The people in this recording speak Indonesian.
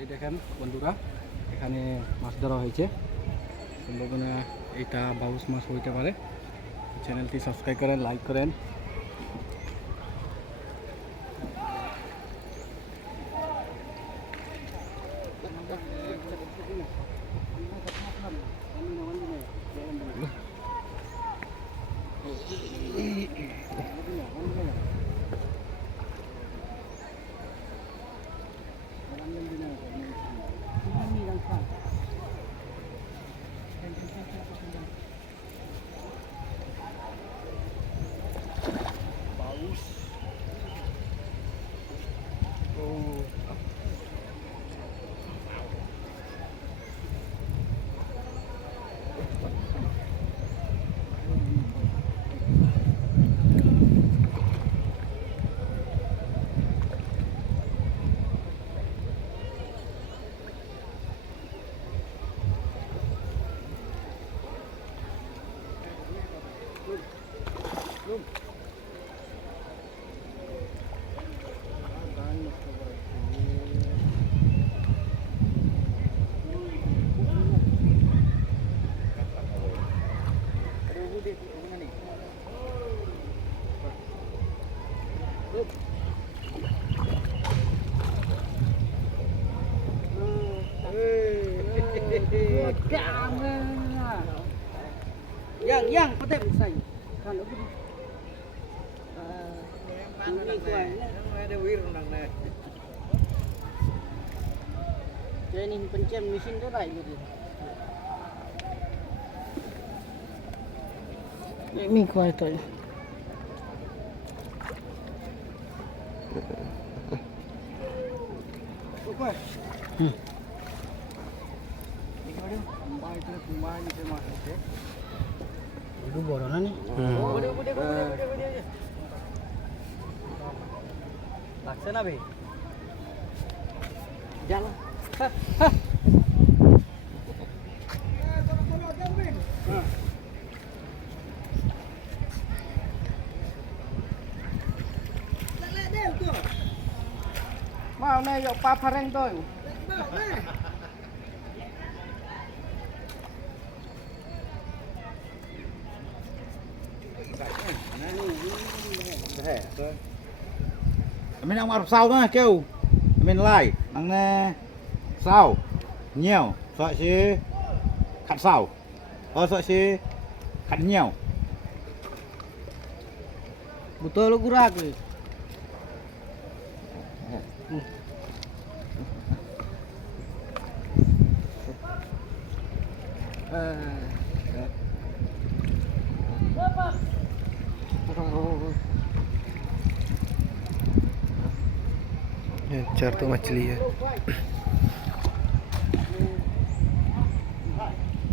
এই দেখেন বন্ধুরা, এখানে মাছ ধরা হয়েছে। সম্ভাবনা এইটা বাউস মাছ হইতে পারে। চ্যানেলটি সাবস্ক্রাইব করেন, লাইক করেন। Yang patay say. Kan ubi. Ada wir nang na. Jadi ini pencet mesin tu right gitu. Ini kuat tu. Oke. Ini mai tu kumai ni semua. Itu bodohnya nih. Bude. Laksana be. Jalan. Mau nih yuk papareng tuh. Mình ông ăn sao đó kêu mình lại năng sao nhiều sợ chứ khát sao sợ chứ khát nhiều Betul lu gerak nih. चार तो मछली है।